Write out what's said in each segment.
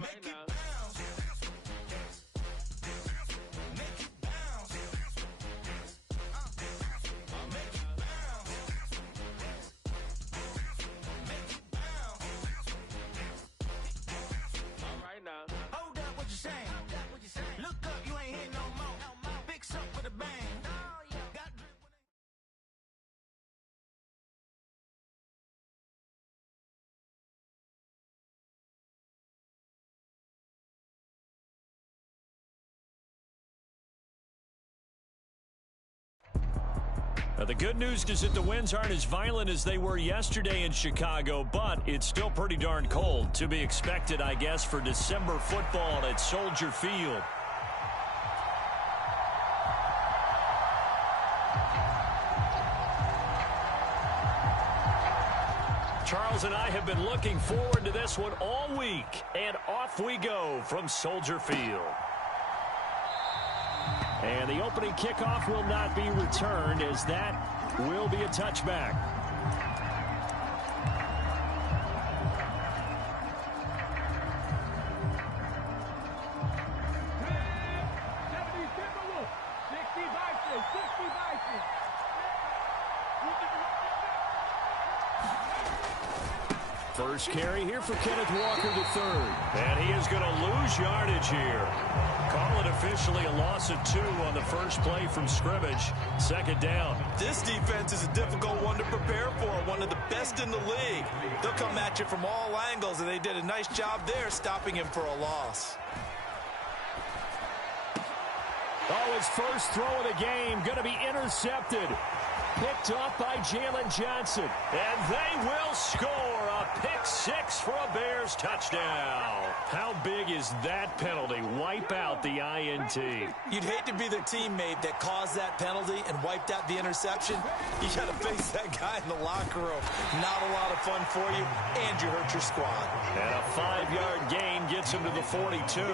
Make it bounce. Make it bounce. Make it bounce. Make it bounce. All right now. Hold up, what you saying? Look up, you ain't here no more. Fix up with a bang. Got drip when they... The good news is that the winds aren't as violent as they were yesterday in Chicago, but it's still pretty darn cold. To be expected, I guess, for December football at Soldier Field. Charles and I have been looking forward to this one all week, and off we go from Soldier Field. And the opening kickoff will not be returned, as that will be a touchback. First carry here for Kenneth Walker III. And he is going to lose yardage here. Call it officially a loss of 2 on the first play from scrimmage. Second down. This defense is a difficult one to prepare for, one of the best in the league. They'll come at you from all angles, and they did a nice job there stopping him for a loss. Oh, his first throw of the game going to be intercepted. Picked off by Jalen Johnson. And they will score a pick 6 for a Bears touchdown. How big is that penalty? Wipe out the INT. You'd hate to be the teammate that caused that penalty and wiped out the interception. You got to face that guy in the locker room. Not a lot of fun for you, and you hurt your squad. And a 5-yard gain gets him to the 42.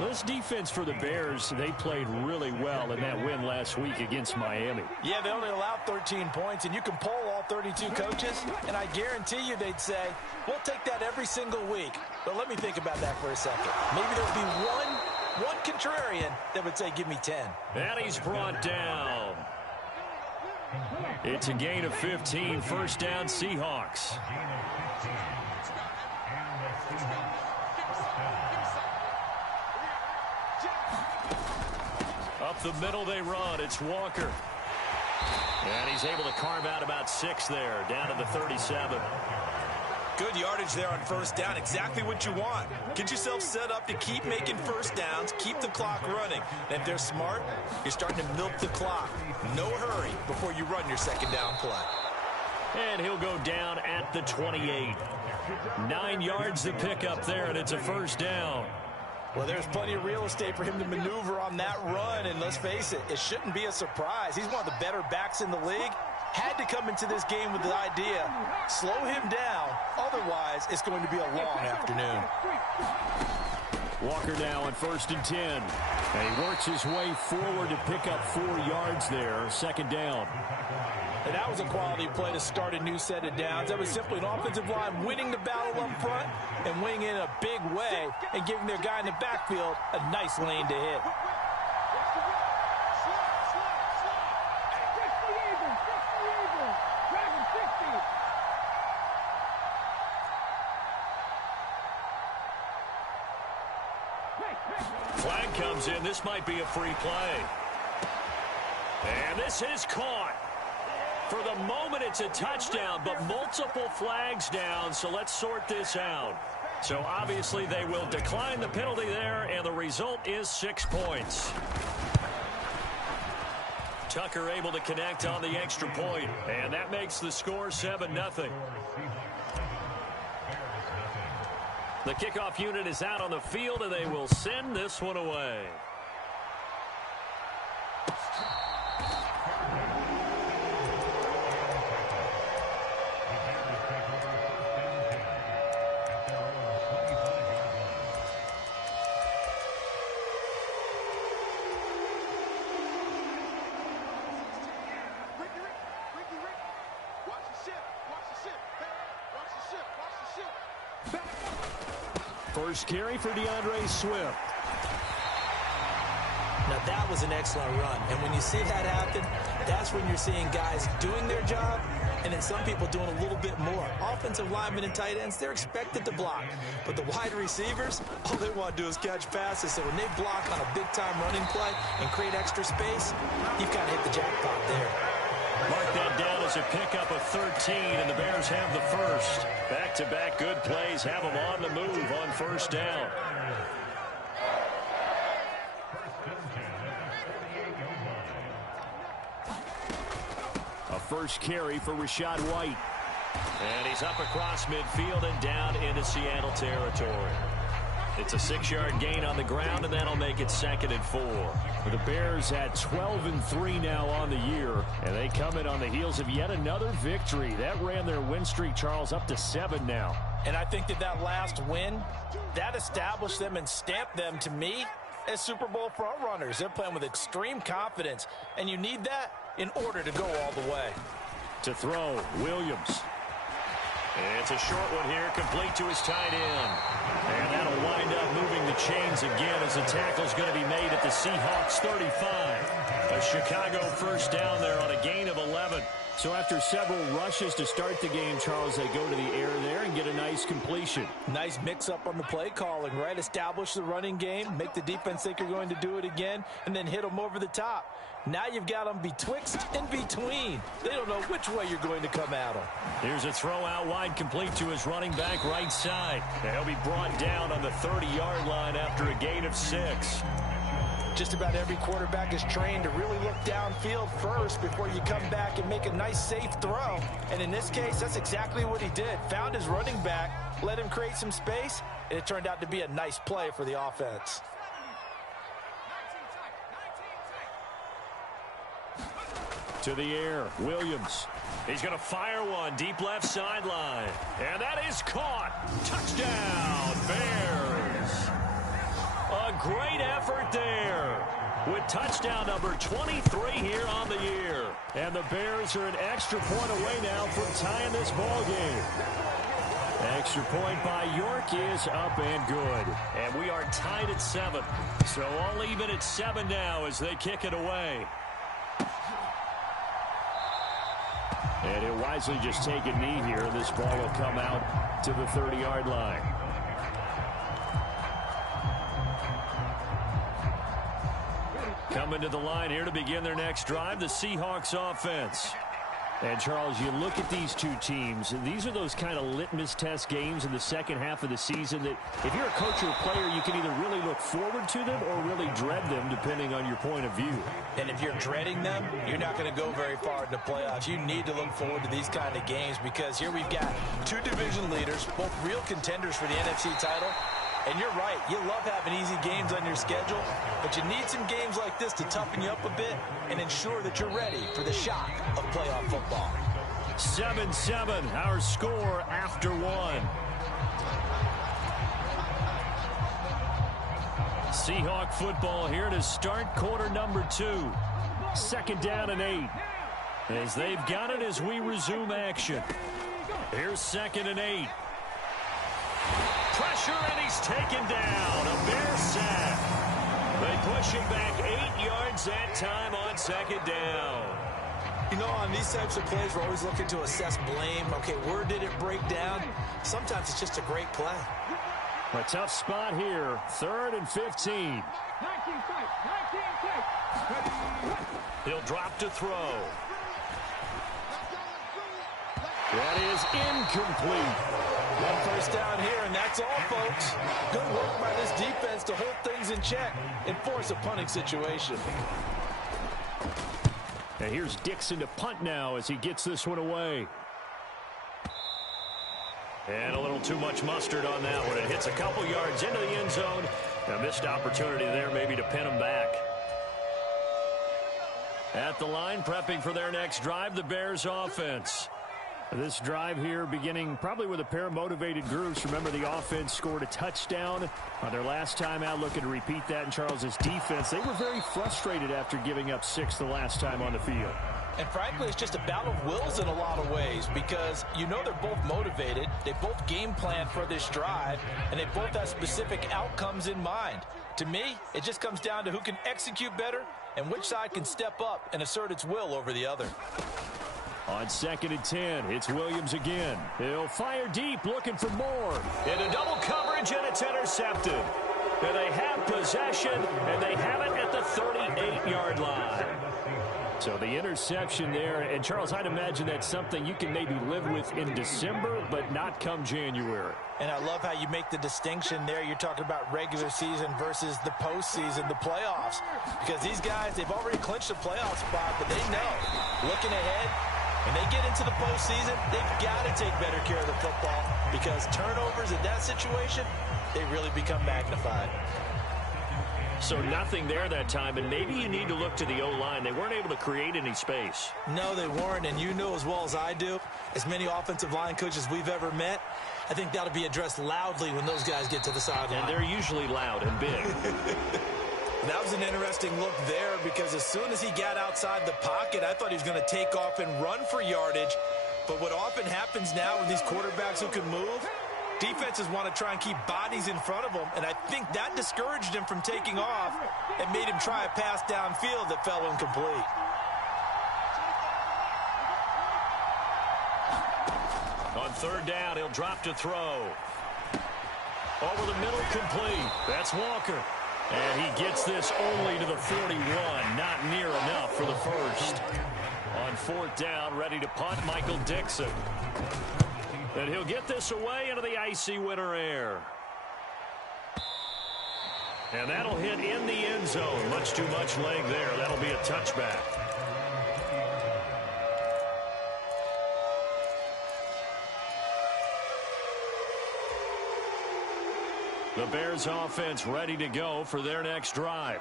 This defense for the Bears, they played really well in that win last week against Miami. Yeah, they only allowed 13 points, and you can poll all 32 coaches, and I guarantee you they'd say, we'll take that every single week. But let me think about that for a second. Maybe there'll be one contrarian that would say, give me 10. And he's brought down. It's a gain of 15, first down Seahawks. Up the middle they run. It's Walker. And he's able to carve out about 6 there, down to the 37. Good yardage there on first down. Exactly what you want. Get yourself set up to keep making first downs, keep the clock running. And if they're smart, you're starting to milk the clock. No hurry before you run your second down play. And he'll go down at the 28. 9 yards to pick up there, and it's a first down. Well, there's plenty of real estate for him to maneuver on that run, and let's face it, it shouldn't be a surprise. He's one of the better backs in the league. Had to come into this game with the idea, slow him down, otherwise it's going to be a long afternoon. Walker now on 1st and 10. And he works his way forward to pick up 4 yards there, second down. And that was a quality play to start a new set of downs. That was simply an offensive line winning the battle up front and winning in a big way and giving their guy in the backfield a nice lane to hit. Flag comes in. This might be a free play. And this is caught. For the moment, it's a touchdown, but multiple flags down, so let's sort this out. So obviously they will decline the penalty there, and the result is 6 points. Tucker able to connect on the extra point, and that makes the score 7-0. The kickoff unit is out on the field, and they will send this one away. First carry for DeAndre Swift. Now, that was an excellent run. And when you see that happen, that's when you're seeing guys doing their job and then some people doing a little bit more. Offensive linemen and tight ends, they're expected to block. But the wide receivers, all they want to do is catch passes. So when they block on a big-time running play and create extra space, you've got to hit the jackpot there. Mark that down as a pickup of 13, and the Bears have the first. Back-to-back good plays have them on the move on first down. A first carry for Rachaad White. And he's up across midfield and down into Seattle territory. It's a 6-yard gain on the ground, and that'll make it 2nd and 4. The Bears at 12-3 now on the year, and they come in on the heels of yet another victory. That ran their win streak, Charles, up to 7 now. And I think that last win, that established them and stamped them, to me, as Super Bowl frontrunners. They're playing with extreme confidence, and you need that in order to go all the way. To throw, Williams. It's a short one here, complete to his tight end. And that'll wind up moving the chains again as the tackle's going to be made at the Seahawks 35. A Chicago first down there on a gain of 11. So after several rushes to start the game, Charles, they go to the air there and get a nice completion. Nice mix-up on the play calling, right? Establish the running game, make the defense think you're going to do it again, and then hit them over the top. Now you've got them betwixt and between. They don't know which way you're going to come at them. Here's a throw out wide, complete to his running back right side. And he'll be brought down on the 30-yard line after a gain of 6. Just about every quarterback is trained to really look downfield first before you come back and make a nice, safe throw. And in this case, that's exactly what he did. Found his running back, let him create some space, and it turned out to be a nice play for the offense. To the air, Williams. He's going to fire one deep left sideline. And that is caught. Touchdown, Bears. A great effort there with touchdown number 23 here on the year. And the Bears are an extra point away now from tying this ball game. Extra point by York is up and good. And we are tied at 7. So all even at 7 now as they kick it away. And he'll wisely just take a knee here. This ball will come out to the 30-yard line. Coming to the line here to begin their next drive, the Seahawks offense. And, Charles, you look at these two teams, and these are those kind of litmus test games in the second half of the season that if you're a coach or a player, you can either really look forward to them or really dread them, depending on your point of view. And if you're dreading them, you're not going to go very far in the playoffs. You need to look forward to these kind of games because here we've got two division leaders, both real contenders for the NFC title. And you're right, you love having easy games on your schedule, but you need some games like this to toughen you up a bit and ensure that you're ready for the shock of playoff football. 7-7, our score after 1. Seahawk football here to start quarter number 2. 2nd down and 8. As they've got it as we resume action. Here's 2nd and 8. Pressure, and he's taken down. A Bear sack. They push him back 8 yards that time on 2nd down. You know, on these types of plays, we're always looking to assess blame. Okay, where did it break down? Sometimes it's just a great play. A tough spot here. 3rd and 15. He'll drop to throw. That is incomplete. One first down here, and that's all, folks. Good work by this defense to hold things in check and force a punting situation. And here's Dixon to punt now as he gets this one away. And a little too much mustard on that one. It hits a couple yards into the end zone. A missed opportunity there maybe to pin him back. At the line, prepping for their next drive, the Bears offense. This drive here beginning probably with a pair of motivated groups. Remember, the offense scored a touchdown on their last time out. Looking to repeat that in Charles's defense. They were very frustrated after giving up 6 the last time on the field. And frankly, it's just a battle of wills in a lot of ways because you know they're both motivated, they both game plan for this drive, and they both have specific outcomes in mind. To me, it just comes down to who can execute better and which side can step up and assert its will over the other. On 2nd and 10, it's Williams again. He'll fire deep, looking for more. Into double coverage, and it's intercepted. And they have possession, and they have it at the 38-yard line. So the interception there, and Charles, I'd imagine that's something you can maybe live with in December, but not come January. And I love how you make the distinction there. You're talking about regular season versus the postseason, the playoffs. Because these guys, they've already clinched a playoff spot, but they know, looking ahead, when they get into the postseason, they've got to take better care of the football because turnovers in that situation, they really become magnified. So nothing there that time, and maybe you need to look to the O-line. They weren't able to create any space. No, they weren't, and you know as well as I do, as many offensive line coaches we've ever met, I think that'll be addressed loudly when those guys get to the sideline. And they're usually loud and big. That was an interesting look there because as soon as he got outside the pocket, I thought he was going to take off and run for yardage. But what often happens now with these quarterbacks who can move, defenses want to try and keep bodies in front of them, and I think that discouraged him from taking off and made him try a pass downfield that fell incomplete. On 3rd down, he'll drop to throw. Over the middle, complete. That's Walker. And he gets this only to the 41, not near enough for the first. On 4th down, ready to punt, Michael Dixon. And he'll get this away into the icy winter air. And that'll hit in the end zone. Much too much leg there. That'll be a touchback. The Bears offense ready to go for their next drive.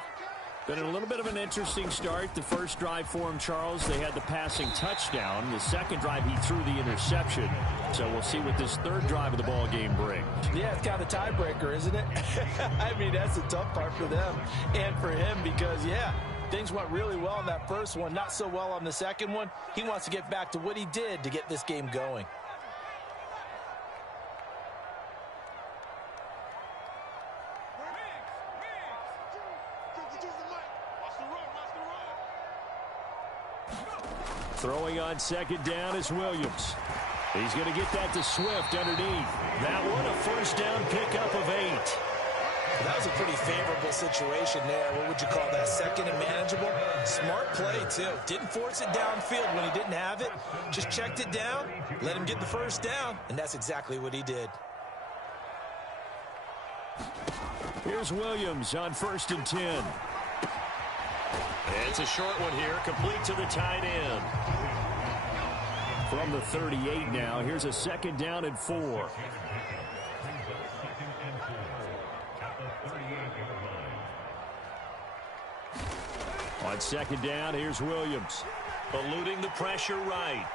Been a little bit of an interesting start. The first drive for him, Charles, they had the passing touchdown. The second drive, he threw the interception. So we'll see what this third drive of the ball game brings. Yeah, it's kind of a tiebreaker, isn't it? I mean, that's the tough part for them and for him because, yeah, things went really well in that first one, not so well on the second one. He wants to get back to what he did to get this game going. Throwing on 2nd down is Williams. He's going to get that to Swift underneath. That one, a first down pickup of 8. That was a pretty favorable situation there. What would you call that? Second and manageable? Smart play, too. Didn't force it downfield when he didn't have it. Just checked it down, let him get the first down, and that's exactly what he did. Here's Williams on 1st and 10. It's a short one here, complete to the tight end. From the 38 now, here's a 2nd down and 4. On 2nd down, here's Williams. Eluding the pressure right.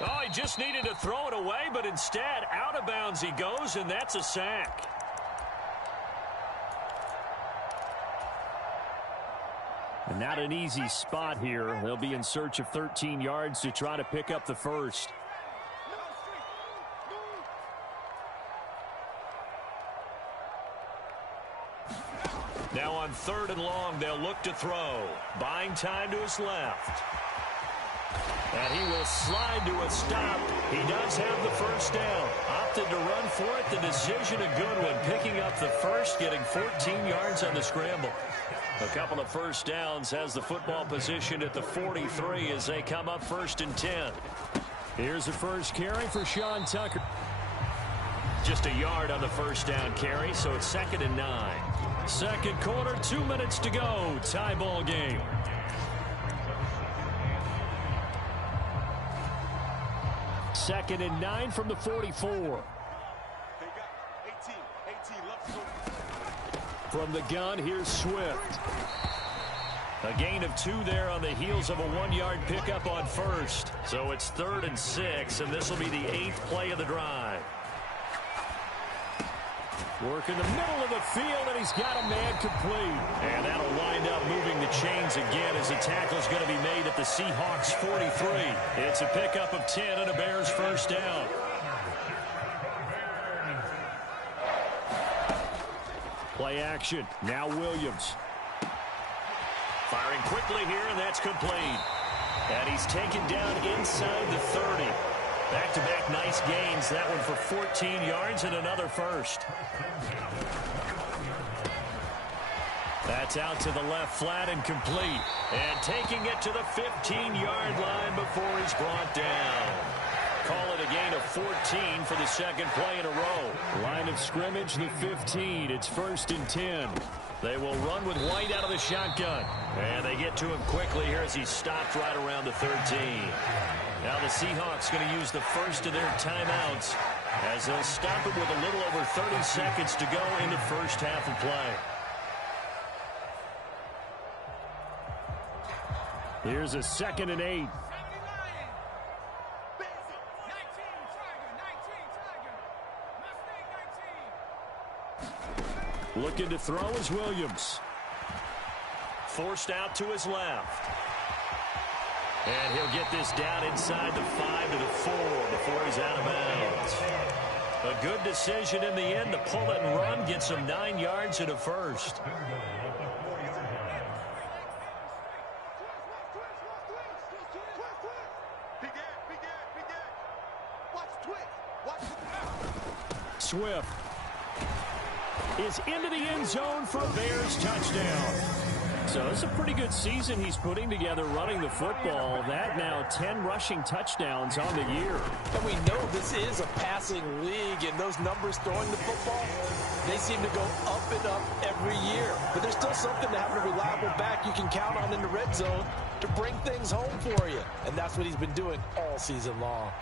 Oh, he just needed to throw it away, but instead, out of bounds he goes, and that's a sack. And not an easy spot here. They'll be in search of 13 yards to try to pick up the first. Now on 3rd and long, they'll look to throw. Buying time to his left. And he will slide to a stop. He does have the first down. Opted to run for it. The decision a good one. Picking up the first, getting 14 yards on the scramble. A couple of first downs, has the football position at the 43 as they come up 1st and 10. Here's the first carry for Sean Tucker. Just a yard on the first down carry, so it's 2nd and 9. Second quarter, 2 minutes to go. Tie ball game. Second and 9 from the 44. From the gun, here's Swift. A gain of 2 there on the heels of a 1-yard pickup on first. So it's 3rd and 6, and this will be the 8th play of the drive. Working the middle of the field, and he's got a man complete. And that'll wind up moving the chains again as the tackle's going to be made at the Seahawks 43. It's a pickup of 10 and a Bears first down. Play action. Now Williams. Firing quickly here, and that's complete. And he's taken down inside the 30. Back-to-back nice gains. That one for 14 yards and another first. That's out to the left flat and complete. And taking it to the 15-yard line before he's brought down. Call it a gain of 14 for the second play in a row. Line of scrimmage, the 15. It's 1st and 10. They will run with White out of the shotgun. And they get to him quickly here as he's stopped right around the 13. Now the Seahawks going to use the first of their timeouts as they'll stop him with a little over 30 seconds to go in the first half of play. Here's a 2nd and 8. Looking to throw is Williams. Forced out to his left. And he'll get this down inside the 5 to the 4 before he's out of bounds. A good decision in the end to pull it and run, get some 9 yards and a first. Swift is into the end zone for a Bears touchdown. So it's a pretty good season he's putting together running the football. That now 10 rushing touchdowns on the year. And we know this is a passing league, and those numbers throwing the football, they seem to go up and up every year. But there's still something to having a reliable back you can count on in the red zone to bring things home for you. And that's what he's been doing all season long.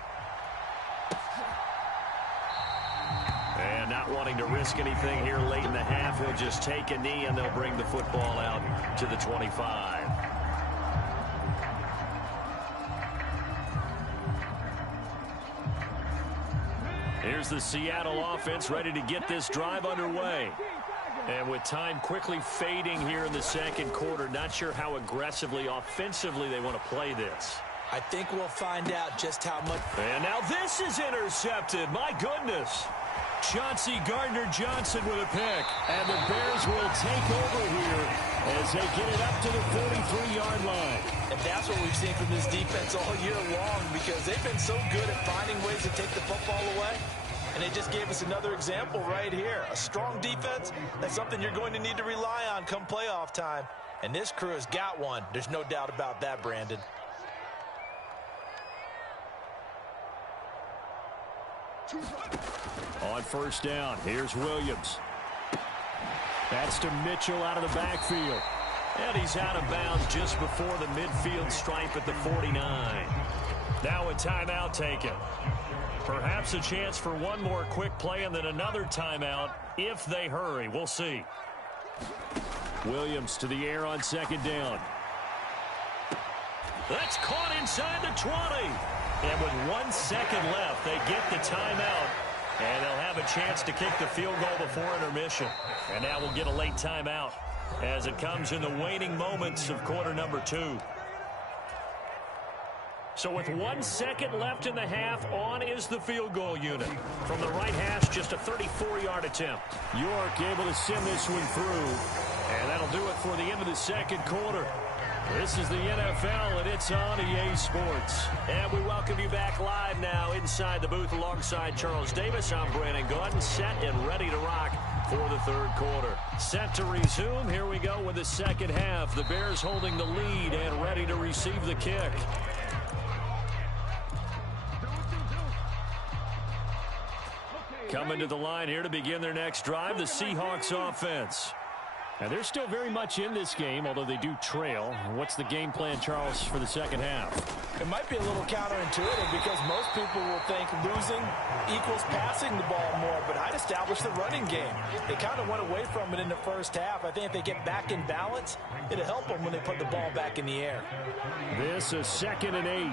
And not wanting to risk anything here late in the half, he'll just take a knee and they'll bring the football out to the 25. Here's the Seattle offense ready to get this drive underway. And with time quickly fading here in the second quarter, not sure how aggressively, offensively they want to play this. I think we'll find out just how much. And now this is intercepted. My goodness. Chauncey Gardner-Johnson with a pick. And the Bears will take over here as they get it up to the 43-yard line. And that's what we've seen from this defense all year long, because they've been so good at finding ways to take the football away. And they just gave us another example right here. A strong defense, that's something you're going to need to rely on come playoff time. And this crew has got one. There's no doubt about that, Brandon. On first down, here's Williams. That's to Mitchell out of the backfield. And he's out of bounds just before the midfield stripe at the 49. Now a timeout taken. Perhaps a chance for one more quick play and then another timeout if they hurry. We'll see. Williams to the air on second down. That's caught inside the 20. And with 1 second left, they get the timeout. And they'll have a chance to kick the field goal before intermission. And now we'll get a late timeout as it comes in the waning moments of quarter number 2. So with 1 second left in the half, on is the field goal unit. From the right hash, just a 34-yard attempt. York able to send this one through. And that'll do it for the end of the second quarter. This is the NFL, and it's on EA Sports. And we welcome you back live now inside the booth alongside Charles Davis. I'm Brandon Gaudin, set and ready to rock for the third quarter. Set to resume. Here we go with the second half. The Bears holding the lead and ready to receive the kick. Coming to the line here to begin their next drive, the Seahawks offense. And they're still very much in this game, although they do trail. What's the game plan, Charles, for the second half? It might be a little counterintuitive because most people will think losing equals passing the ball more, but I'd establish the running game. They kind of went away from it in the first half. I think if they get back in balance, it'll help them when they put the ball back in the air. This is 2nd and 8.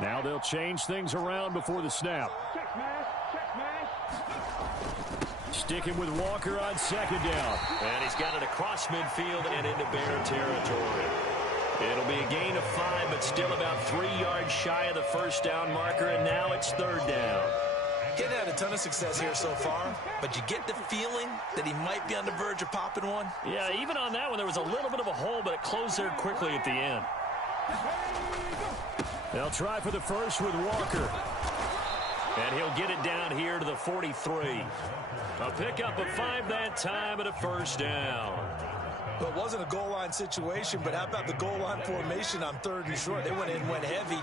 Now they'll change things around before the snap. Sticking with Walker on second down. And he's got it across midfield and into Bear territory. It'll be a gain of 5, but still about 3 yards shy of the first down marker, and now it's third down. He's had a ton of success here so far, but you get the feeling that he might be on the verge of popping one. Yeah, even on that one, there was a little bit of a hole, but it closed there quickly at the end. They'll try for the first with Walker. And he'll get it down here to the 43. A pickup of 5 that time and a first down. Well, it wasn't a goal line situation, but how about the goal line formation on 3rd and short? They went in, went heavy.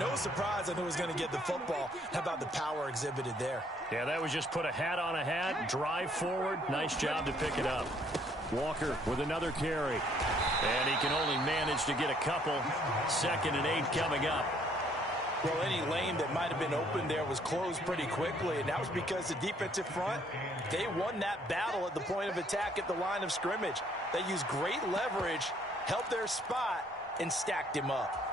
No surprise I knew he was going to get the football. How about the power exhibited there? Yeah, that was just put a hat on a hat, drive forward. Nice job to pick it up. Walker with another carry. And he can only manage to get a couple. 2nd and 8 coming up. Well, any lane that might have been open there was closed pretty quickly, and that was because the defensive front, they won that battle at the point of attack at the line of scrimmage. They used great leverage, held their spot, and stacked him up.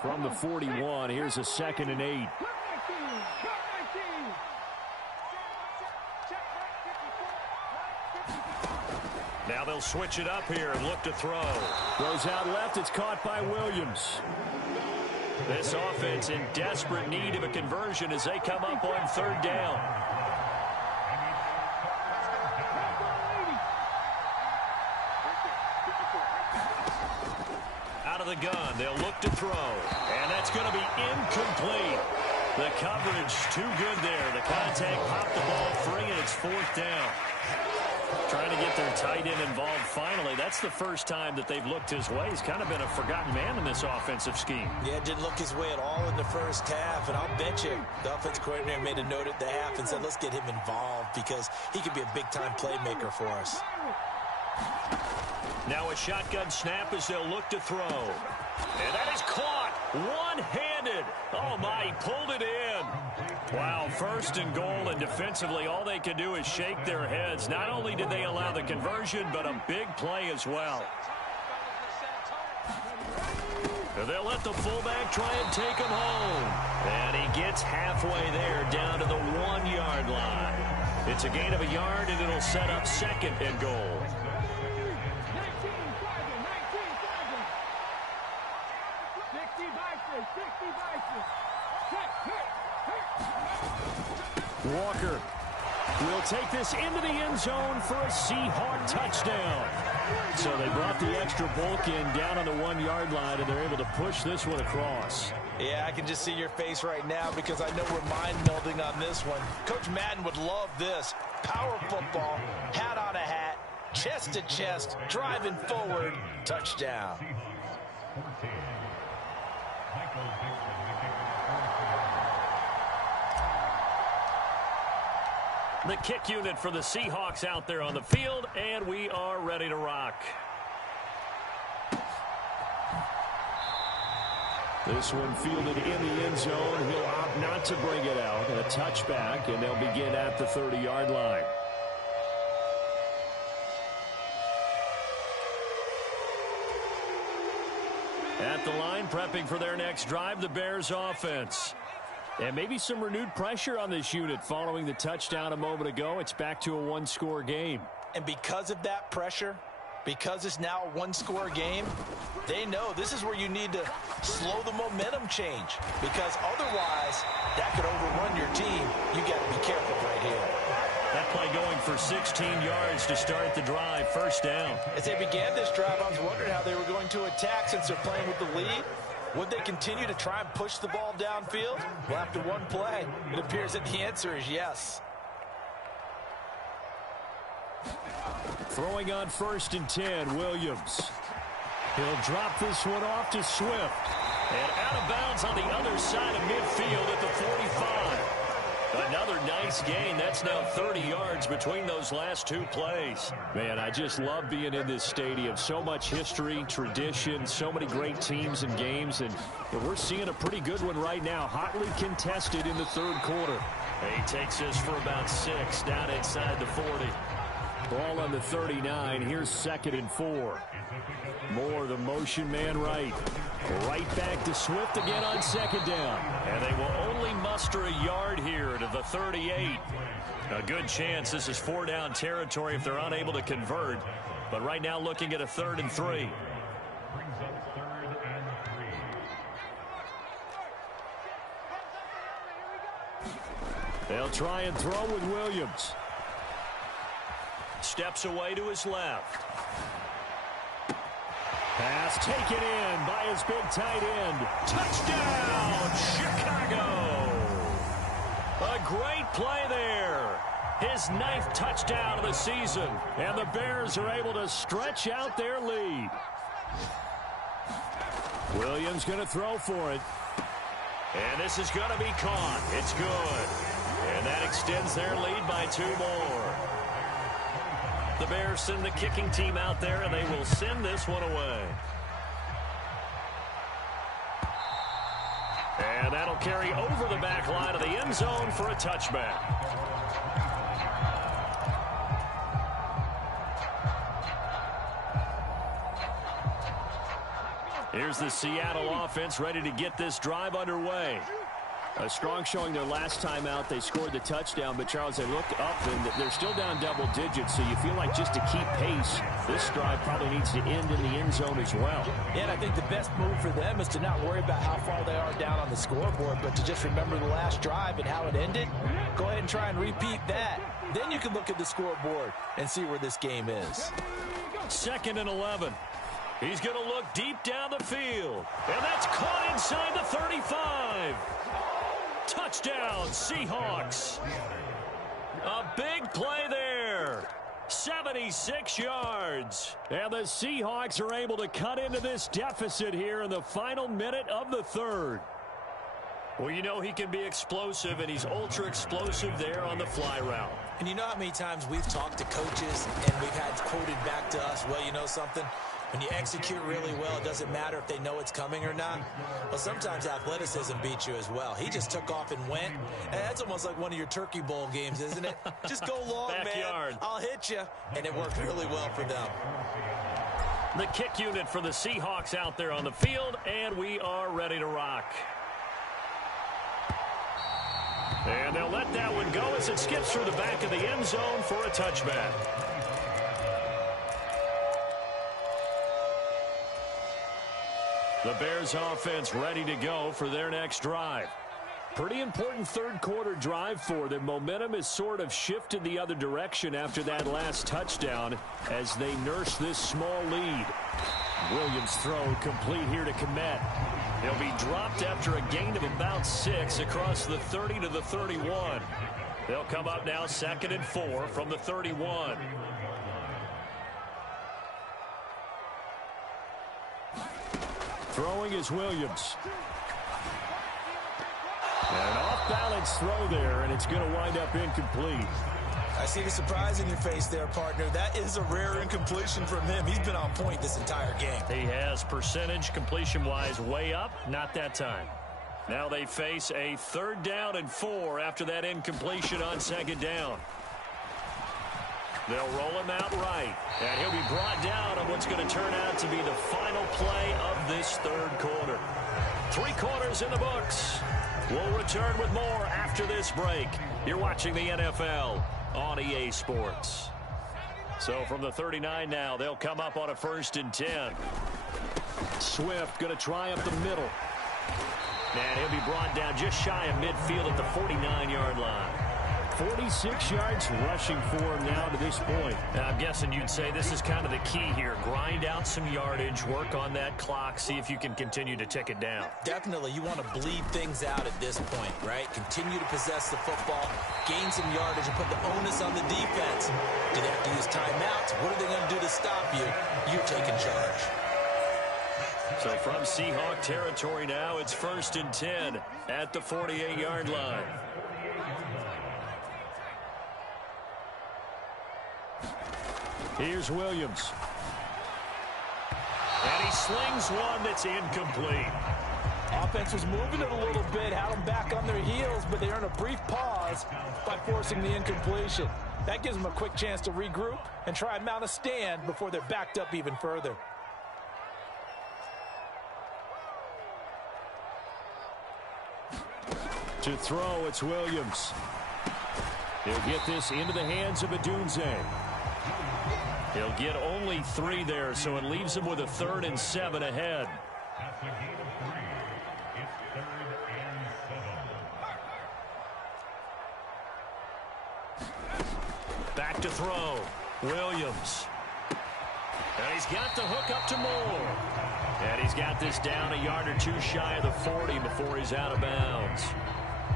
From the 41, here's a 2nd and 8. Now they'll switch it up here and look to throw. Goes out left. It's caught by Williams. This offense in desperate need of a conversion as they come up on 3rd down. Out of the gun. They'll look to throw. And that's going to be incomplete. The coverage too good there. The contact popped the ball free, and it's 4th down. Trying to get their tight end involved finally. That's the first time that they've looked his way. He's kind of been a forgotten man in this offensive scheme. Yeah, didn't look his way at all in the first half. And I'll bet you the offensive coordinator made a note at the half and said, let's get him involved because he could be a big-time playmaker for us. Now a shotgun snap as they'll look to throw. And that is caught one-handed. Oh, my, he pulled it in. Wow, 1st and goal, and defensively all they can do is shake their heads. Not only did they allow the conversion, but a big play as well. They'll let the fullback try and take him home. And he gets halfway there down to the 1-yard line. It's a gain of a yard, and it'll set up 2nd and goal. Walker will take this into the end zone for a Seahawk touchdown. So they brought the extra bulk in down on the 1-yard line, and they're able to push this one across. Yeah, I can just see your face right now because I know we're mind-melding on this one. Coach Madden would love this. Power football, hat on a hat, chest to chest, driving forward, touchdown. The kick unit for the Seahawks out there on the field, and we are ready to rock. This one fielded in the end zone. He'll opt not to bring it out. A touchback, and they'll begin at the 30-yard line. At the line, prepping for their next drive, the Bears offense. And maybe some renewed pressure on this unit following the touchdown a moment ago. It's back to a 1-score game. And because of that pressure, because it's now a 1-score game, they know this is where you need to slow the momentum change. Because otherwise, that could overrun your team. You got to be careful right here. That play going for 16 yards to start the drive. 1st down. As they began this drive, I was wondering how they were going to attack since they're playing with the lead. Would they continue to try and push the ball downfield? Well, after one play, it appears that the answer is yes. Throwing on 1st and 10, Williams. He'll drop this one off to Swift. And out of bounds on the other side of midfield at the 45. Another nice gain. That's now 30 yards between those last 2 plays. Man, I just love being in this stadium. So much history, tradition, so many great teams and games. And we're seeing a pretty good one right now. Hotly contested in the 3rd quarter. He takes this for about 6 down inside the 40. Ball on the 39. Here's 2nd and 4. Moore, the motion man right. Right back to Swift again on 2nd down. And they will only muster a yard here to the 38. A good chance this is 4-down territory if they're unable to convert. But right now looking at a 3rd and 3. They'll try and throw with Williams. Steps away to his left. Pass taken in by his big tight end. Touchdown, Chicago! A great play there. His 9th touchdown of the season. And the Bears are able to stretch out their lead. Williams going to throw for it. And this is going to be caught. It's good. And that extends their lead by 2 more. The Bears send the kicking team out there, and they will send this one away. And that'll carry over the back line of the end zone for a touchback. Here's the Seattle offense ready to get this drive underway. A strong showing their last time out. They scored the touchdown, but, Charles, they look up, and they're still down double digits, so you feel like just to keep pace, this drive probably needs to end in the end zone as well. Yeah, and I think the best move for them is to not worry about how far they are down on the scoreboard, but to just remember the last drive and how it ended. Go ahead and try and repeat that. Then you can look at the scoreboard and see where this game is. 2nd and 11. He's going to look deep down the field, and that's caught inside the 35. Touchdown, Seahawks. A big play there. 76 yards. And the Seahawks are able to cut into this deficit here in the final minute of the 3rd. Well, you know he can be explosive, and he's ultra-explosive there on the fly route. And you know how many times we've talked to coaches and we've had quoted back to us, well, you know something? When you execute really well, it doesn't matter if they know it's coming or not. Well, sometimes athleticism beats you as well. He just took off and went. And that's almost like one of your Turkey Bowl games, isn't it? Just go long, Backyard. man. I'll hit you. And it worked really well for them. The kick unit for the Seahawks out there on the field, and we are ready to rock. And they'll let that one go as it skips through the back of the end zone for a touchback. The Bears offense ready to go for their next drive. Pretty important 3rd quarter drive for them. Momentum has sort of shifted the other direction after that last touchdown as they nurse this small lead. Williams' throw complete here to Kmet. He'll be dropped after a gain of about 6 across the 30 to the 31. They'll come up now 2nd and 4 from the 31. Throwing is Williams. An off-balance throw there, and it's going to wind up incomplete. I see the surprise in your face there, partner. That is a rare incompletion from him. He's been on point this entire game. He has percentage completion-wise way up, not that time. Now they face a 3rd down and 4 after that incompletion on 2nd down. They'll roll him out right, and he'll be brought down on what's going to turn out to be the final play of this 3rd quarter. 3 quarters in the books. We'll return with more after this break. You're watching the NFL on EA Sports. So from the 39 now, they'll come up on a 1st and 10. Swift going to try up the middle. And he'll be brought down just shy of midfield at the 49-yard line. 46 yards rushing for him now to this point. Now, I'm guessing you'd say this is kind of the key here. Grind out some yardage, work on that clock, see if you can continue to tick it down. Definitely, you want to bleed things out at this point, right? Continue to possess the football, gain some yardage, and put the onus on the defense. Do they have to use timeouts? What are they going to do to stop you? You're taking charge. So from Seahawk territory now, it's 1st and 10 at the 48-yard line. Here's Williams. And he slings one that's incomplete. Offense was moving it a little bit, had them back on their heels, but they earned a brief pause by forcing the incompletion. That gives them a quick chance to regroup and try and mount a stand before they're backed up even further. To throw, it's Williams. He'll get this into the hands of Adunze. He'll get only 3 there, so it leaves him with a 3rd and 7 ahead. Back to throw. Williams. And he's got the hook up to Moore. And he's got this down a yard or 2 shy of the 40 before he's out of bounds.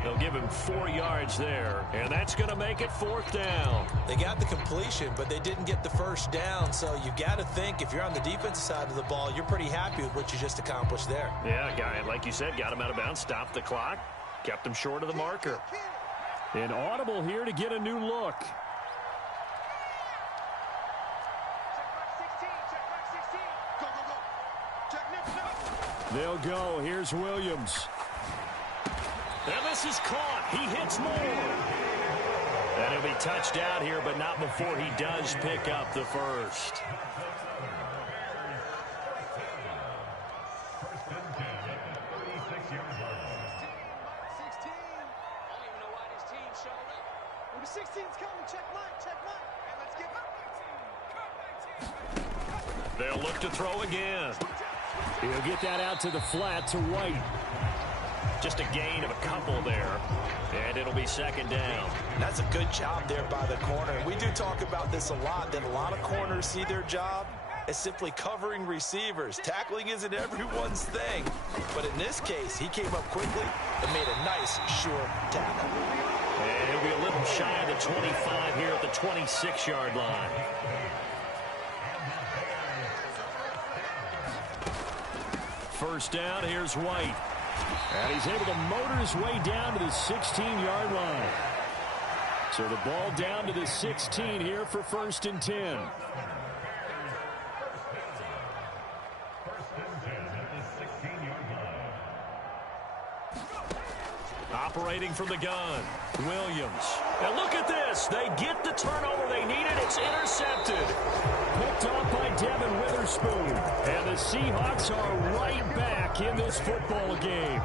They'll give him 4 yards there, and that's going to make it 4th down. They got the completion, but they didn't get the first down, so you've got to think if you're on the defensive side of the ball, you're pretty happy with what you just accomplished there. Yeah, guy, like you said, got him out of bounds, stopped the clock, kept him short of the marker. An audible here to get a new look. They'll go. Here's Williams. And this is caught. He hits Moore. And he'll be touched out here, but not before he does pick up the first. They'll look to throw again. He'll get that out to the flat to White. Just a gain of a couple there. And it'll be 2nd down. That's a good job there by the corner. We do talk about this a lot, that a lot of corners see their job as simply covering receivers. Tackling isn't everyone's thing. But in this case, he came up quickly and made a nice, short tackle. And he'll be a little shy of the 25 here at the 26-yard line. First down, here's White. And he's able to motor his way down to the 16-yard line. So the ball down to the 16 here for 1st and 10. Operating from the gun, Williams. And look at this. They get the turnover they needed. It's intercepted. Picked off by Devin Witherspoon. And the Seahawks are right back in this football game.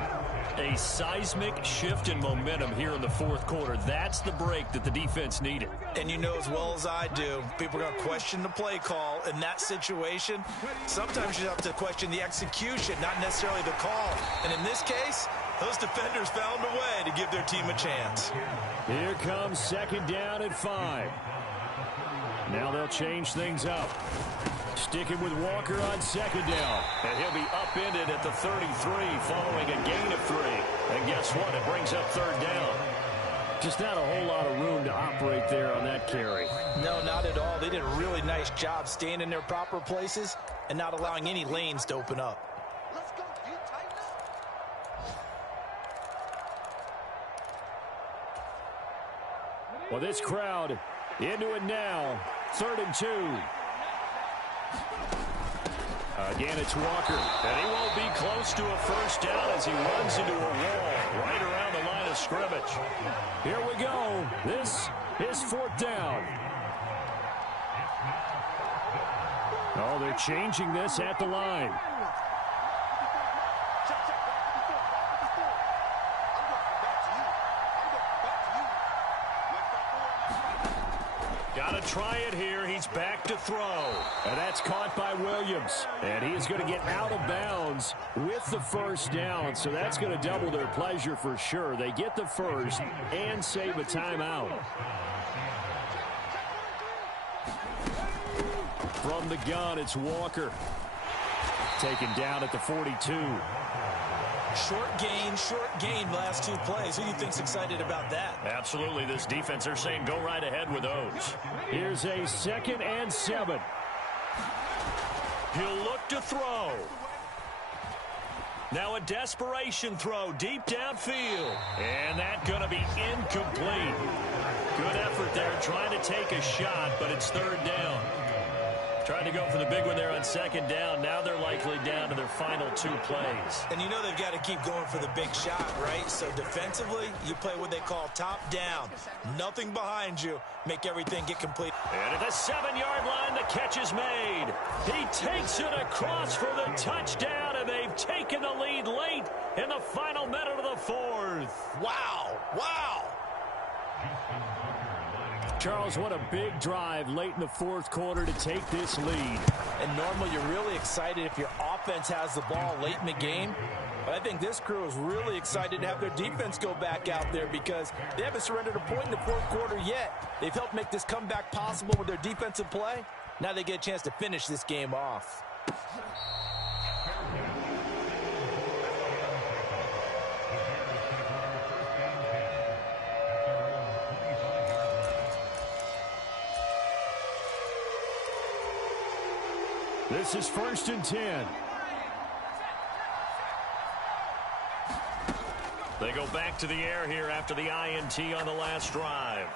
A seismic shift in momentum here in the 4th quarter. That's the break that the defense needed. And you know as well as I do, people are going to question the play call in that situation. Sometimes you have to question the execution, not necessarily the call. And in this case, those defenders found a way to give their team a chance. Here comes 2nd down at 5. Now they'll change things up. Sticking with Walker on 2nd down. And he'll be upended at the 33 following a gain of 3. And guess what? It brings up 3rd down. Just not a whole lot of room to operate there on that carry. No, not at all. They did a really nice job staying in their proper places and not allowing any lanes to open up. Well, this crowd into it now. 3rd and 2. Again, it's Walker. And he won't be close to a first down as he runs into a wall right around the line of scrimmage. Here we go. This is 4th down. Oh, they're changing this at the line. Got to try it here. He's back to throw. And that's caught by Williams. And he is going to get out of bounds with the first down. So that's going to double their pleasure for sure. They get the first and save a timeout. From the gun, it's Walker. Taken down at the 42. Short gain last 2 plays. Who do you think's excited about that? Absolutely. This defense, they're saying go right ahead with those. Here's a 2nd and 7. He'll look to throw. Now a desperation throw deep downfield. And that's going to be incomplete. Good effort there trying to take a shot, but it's 3rd down. Tried to go for the big one there on second down. Now they're likely down to their final 2 plays. And you know they've got to keep going for the big shot, right? So defensively, you play what they call top down. Nothing behind you. Make everything get complete. And at the 7-yard line, the catch is made. He takes it across for the touchdown, and they've taken the lead late in the final minute of the 4th. Wow. Wow. Charles, what a big drive late in the 4th quarter to take this lead. And normally you're really excited if your offense has the ball late in the game. But I think this crew is really excited to have their defense go back out there because they haven't surrendered a point in the 4th quarter yet. They've helped make this comeback possible with their defensive play. Now they get a chance to finish this game off. This is 1st and 10. They go back to the air here after the INT on the last drive.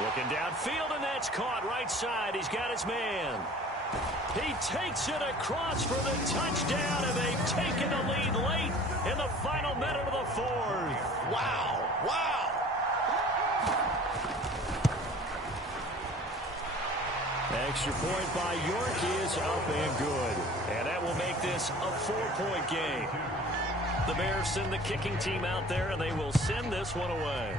Looking downfield, and that's caught right side. He's got his man. He takes it across for the touchdown, and they've taken the lead late in the final minute of the 4th. Wow. Wow. Extra point by York is up and good. And that will make this a 4-point game. The Bears send the kicking team out there, and they will send this one away.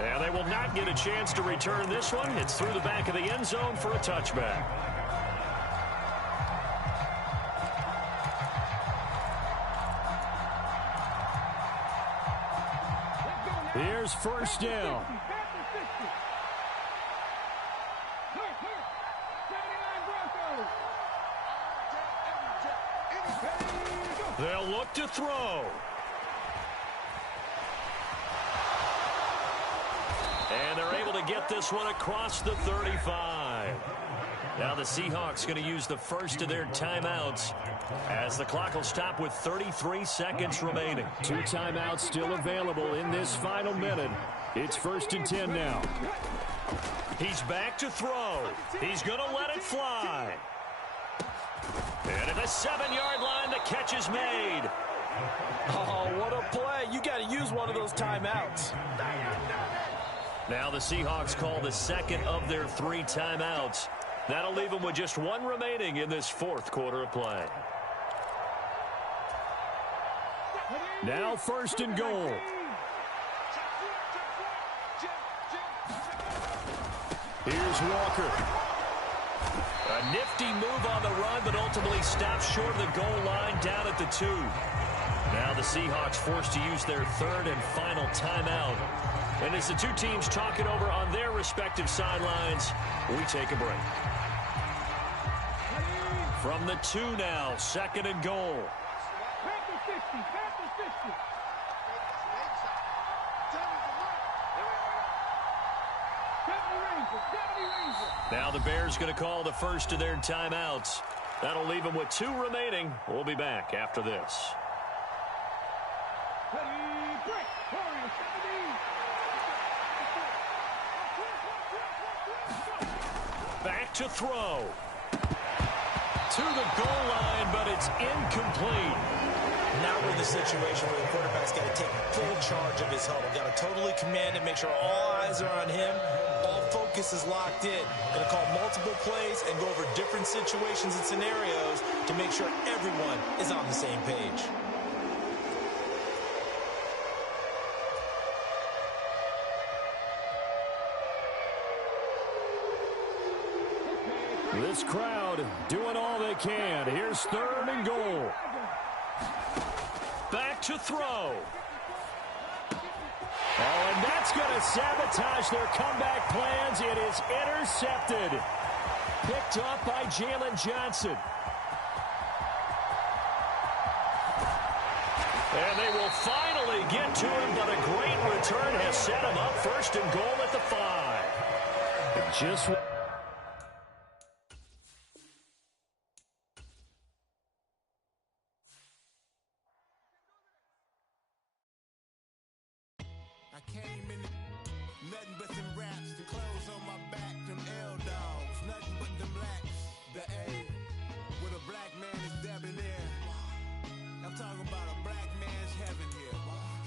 And they will not get a chance to return this one. It's through the back of the end zone for a touchback. Here's 1st down. They'll look to throw. And they're able to get this one across the 35. Now the Seahawks going to use the first of their timeouts as the clock will stop with 33 seconds remaining. 2 timeouts still available in this final minute. It's 1st and 10 now. He's back to throw. He's going to let it fly. And at the 7-yard line, the catch is made. Oh, what a play. You got to use one of those timeouts. Now the Seahawks call the second of their 3 timeouts. That'll leave them with just 1 remaining in this 4th quarter of play. Now 1st and goal. Here's Walker. A nifty move on the run, but ultimately stops short of the goal line down at the 2. Now the Seahawks forced to use their 3rd and final timeout. And as the 2 teams talk it over on their respective sidelines, we take a break. From the 2 now, 2nd and goal. Now the Bears going to call the first of their timeouts. That'll leave them with 2 remaining. We'll be back after this. Back to throw. To the goal line, but it's incomplete. Now we're in the situation where the quarterback's got to take full charge of his huddle. Got to totally command it, make sure all eyes are on him. All focus is locked in. Going to call multiple plays and go over different situations and scenarios to make sure everyone is on the same page. This crowd doing all they can. Here's 3rd and goal. Back to throw. Oh, and that's going to sabotage their comeback plans. It is intercepted. Picked up by Jalen Johnson. And they will finally get to him, but a great return has set him up. 1st and goal at the 5. Just Nothing but them raps, the clothes on my back, them L-dogs. Nothing but them blacks, the A. With a black man is debonair. I'm talking about a black man's heaven here.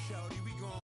Shorty, we gon'